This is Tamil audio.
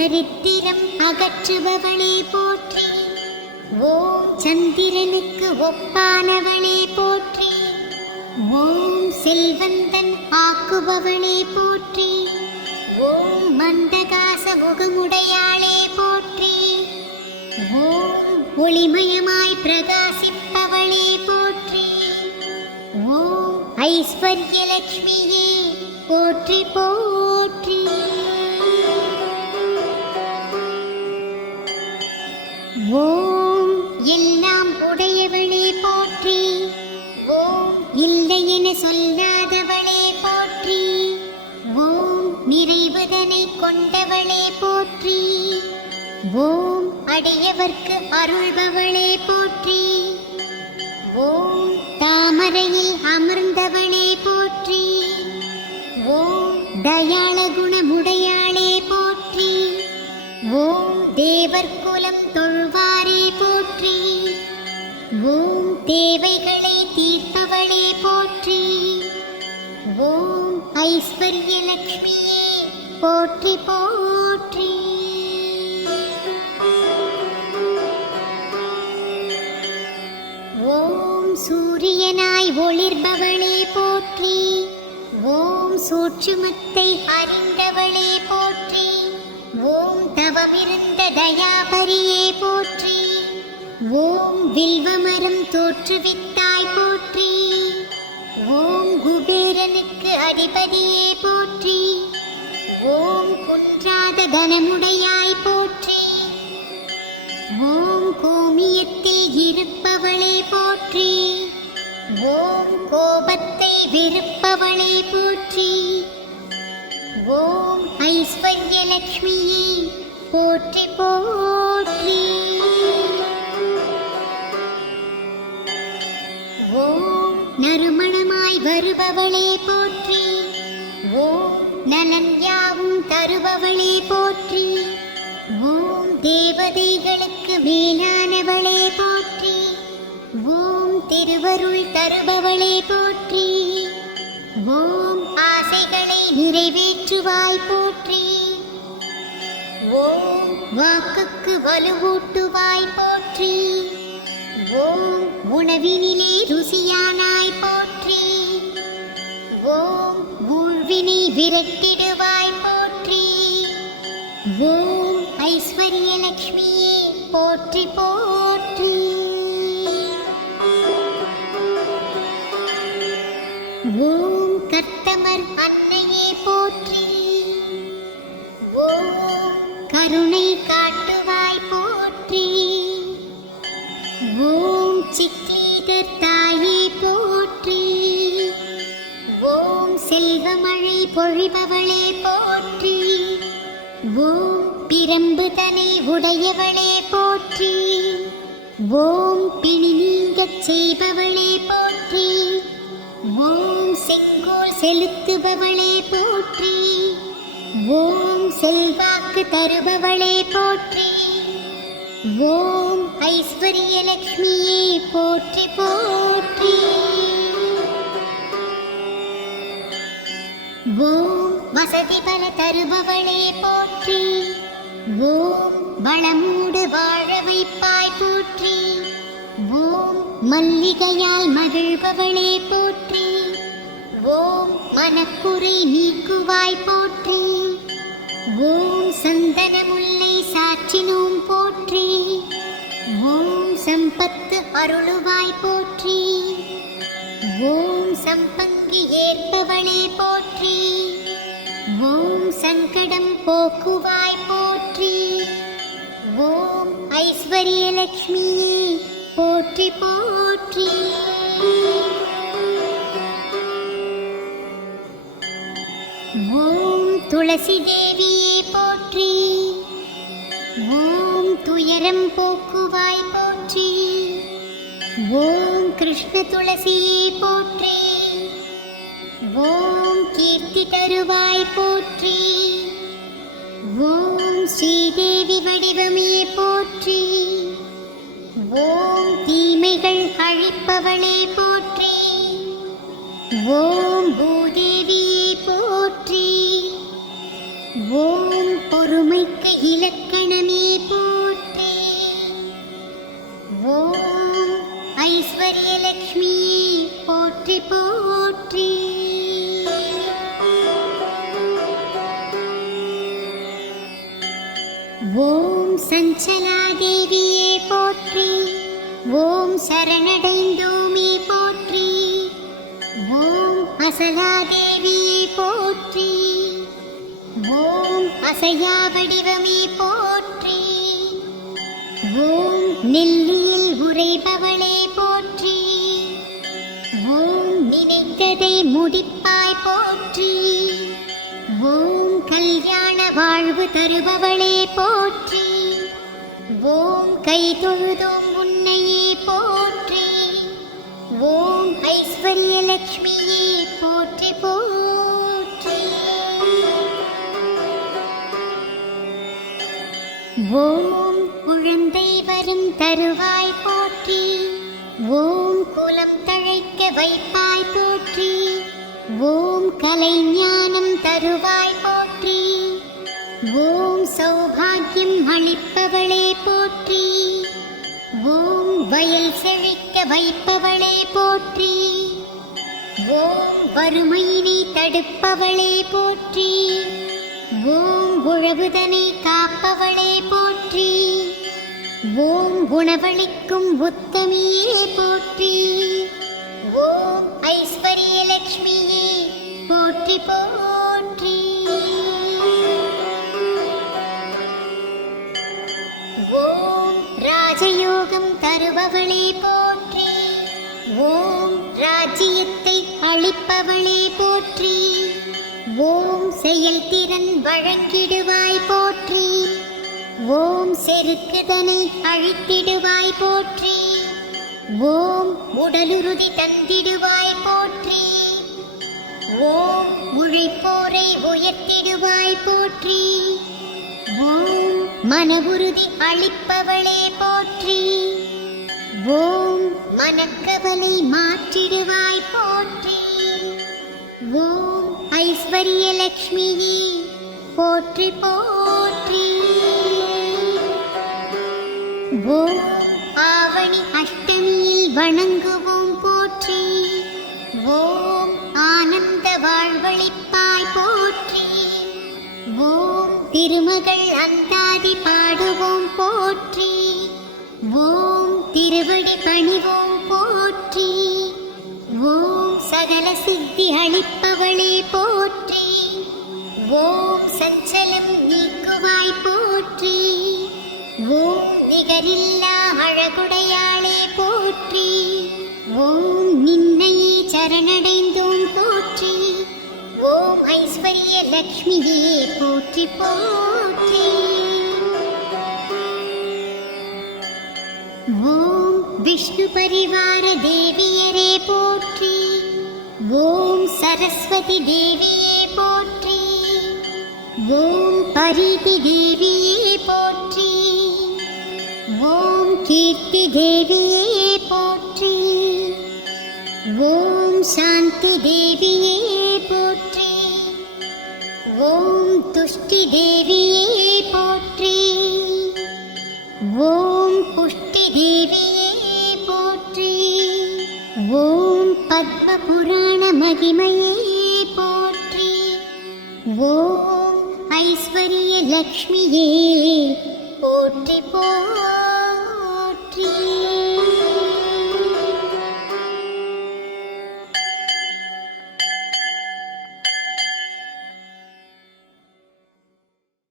தரித்திரம் அகற்றுபவளே போற்றி. ஓம் சந்திரனுக்கு ஒப்பானவளே போற்றி. ஓம் செல்வந்தன் ஆக்குபவளே போற்றி. ஓம் மந்தகாச முகமுடையாளே போற்றி. ஓம் ஒளிமயமாய் பிரகாசிப்பவளே போற்றி. ஓம் ஐஸ்வர்யலட்சுமியே போற்றி போற்றி. எல்லாம் உடையவளே போற்றி. ஓம் இல்லை என சொல்லாதவளே போற்றி. ஓம் நிறைவுதனை கொண்டவளே போற்றி. ஓம் அடையவர்க்கு அருள்பவளே போற்றி. ஓம் தாமரையில் அமர்ந்தவளே போற்றி. ஓம் தயாள குணமுடையாளே போற்றி. ஓம் தேவர்குலம் தொழுவாரே போற்றி. ஓம் தேவைகளை தீர்ப்பவளே போற்றி. ஓம் ஐஸ்வர்ய ஐஸ்வர்யலக்ஷ்மியே போற்றி போற்றி. ஓம் சூரியனாய் ஒளிர்பவளே போற்றி. ஓம் சூட்சுமத்தை அறிந்தவளே போற்றி. ஓம் தவமிருந்த தயாபரியே போற்றி ஓம் வில்வமரம் தோற்றுவித்தாய் போற்றி. ஓம் குபேரனுக்கு அதிபதியே போற்றி. ஓம் குன்றாத தனமுடையாய் போற்றி. ஓம் கோமியத்தில் இருப்பவளே போற்றி. ஓம் கோபத்தை வெறுப்பவளே போற்றி. ஓம் ஐஸ்வர்யலட்சுமியே போற்றி. தேவதைகளுக்கு மேலானவளே போற்றி. ஓம் திருவருள் தருபவளே போற்றி. ஓம் ஆசைகளை நிறைவேற்றுவாய் போற்றி. ஓம் வாக்குக்கு வலுவூட்டுவாய் போற்றி. ஓம் உணவினிலே ருசியானாய் போற்றி. ஓம் ஊழ்வினை விரட்டிடுவாய் ஓம் கர்த்தமர் அன்னையே போற்றி. ஓம் கருணை காட்டுவாய் போற்றி. ஓம் சித்லீதர் தாயே போற்றி. ஓம் செல்வமழை பொழிபவளே போற்றி. ஓம் பிரம்புதனை உடையவளே போற்றி. ஓம் பிணி நீங்கச் செய்பவளே போற்றி. ஓம் செங்கோல் செலுத்துபவளே போற்றி. ஓம் செல்வாக்கு தருபவளே போற்றி. ஓம் ஐஸ்வர்யலக்ஷ்மியே போற்றி போற்றி. ஓம் வசதி பல தருபவளே போற்றி. ஓம் வளமூடு வாழ வைப்பாய் போற்றி. ஓம் மல்லிகையால் மகிழ்பவளே போற்றி. ஓம் மனக்குறை நீக்குவாய் போற்றி. ஓம் சந்தன முல்லை சாற்றினோம் போற்றி. ஓம் சம்பத்து அருளுவாய் போற்றி. ஓம் சம்பங்கு ஏற்பவளே போற்றி. ஓம் சங்கடம் போக்குவாய் போற்றி. ஓம் ஐஸ்வர்யலக்ஷ்மியே போற்றி போற்றி. ஓம் துளசி தேவியே போற்றி. ஓம் துயரம் போக்குவாய் போற்றி. ஓம் கிருஷ்ண துளசியே போற்றி. ஓம் கீர்த்தி தருவாய் போற்றி. இலக்கணமே போற்றி. ஓம் ஐஸ்வர்யலக்ஷ்மி போற்றி போற்றி. ஓம் சஞ்சலாதேவியே போற்றி. ஓம் சரணடைந்தோமே போற்றி. ஓம் அசலாதேவியே போற்றி. ஓம் ஓம் நெல்லியில் உரைபவளே போற்றி. ஓம் நினைத்ததை முடிப்பாய் போற்றி. ஓம் கல்யாண வாழ்வு தருபவளே போற்றி. ஓம் கை தொழுதோம் உன்னையே போற்றி. ஓம் ஐஸ்வர்ய லட்சுமியே போற்றி போற்றி. ஓம் குழந்தை வரும் தருவாய் போற்றி. ஓம் குலம் தழைக்க வைப்பாய் போற்றி. ஓம் கலை ஞானம் தருவாய் போற்றி. ஓம் சௌபாகியம் அளிப்பவளே போற்றி. ஓம் வயல் செழிக்க வைப்பவளே போற்றி. ஓம் வறுமையினை தடுப்பவளே போற்றி. ஓம் உழவுதனை காப்பவளே போற்றி ஓம் குணவளிக்கும் உத்தமியே போற்றி. ஓம் ஐஸ்வர்யலக்ஷ்மியே போற்றி போற்றி. ஓம் ராஜயோகம் தருபவளே போற்றி. ஓம் ராஜ்யத்தை அளிப்பவளே போற்றி. ஓம் செயல்திறன் வழங்கிடுவாய் போற்றி. ஓம் செருக்குதனை அழித்திடுவாய் போற்றி. ஓம் உடலுறுதி தந்திடுவாய் போற்றி. ஓம் உழைப்போரை உயர்த்திடுவாய் போற்றி. ஓம் மன உறுதி அளிப்பவளே போற்றி. ஓம் மனக்கவலை மாற்றிடுவாய் போற்றி. ஓம் ஐஸ்வர்யலக்ஷ்மியே போற்றி போ ஓம் ஆவணி அஷ்டமியில் வணங்குவோம் போற்றி. ஓம் ஆனந்த வாழ்வழிப்பாய் போற்றி. ஓம் திருமகள் அந்தாதி பாடுவோம் போற்றி. ஓம் திருவடி பணிவோம் போற்றி. ஓம் சகல சித்தி அளிப்பவளே போற்றி. ஓம் சஞ்சலம் நீக்குவாய் போற்றி. ஓம் நிகரில்லா அழகுடையாளே போற்றி. ஓம் நின்னை சரணடைந்தோம் போற்றி. ஓம் ஐஸ்வர்ய லக்ஷ்மியே போற்றி போற்றி. ஓம் விஷ்ணு பரிவார தேவியரே போற்றி. ஓம் சரஸ்வதி தேவியே போற்றி. ஓம் பரிதி தேவியே போற்றி. ஓம் கீர்த்தி தேவியே போற்றி. ஓம் சாந்தி தேவியே போற்றி. ஓம் துஷ்டி தேவியே போற்றி. ஓம் புஷ்டி தேவியே போற்றி. ஓம் பத்ம புராண மகிமையே போற்றி. ஓம் ஐஸ்வர்ய லக்ஷ்மியே போற்றி போ.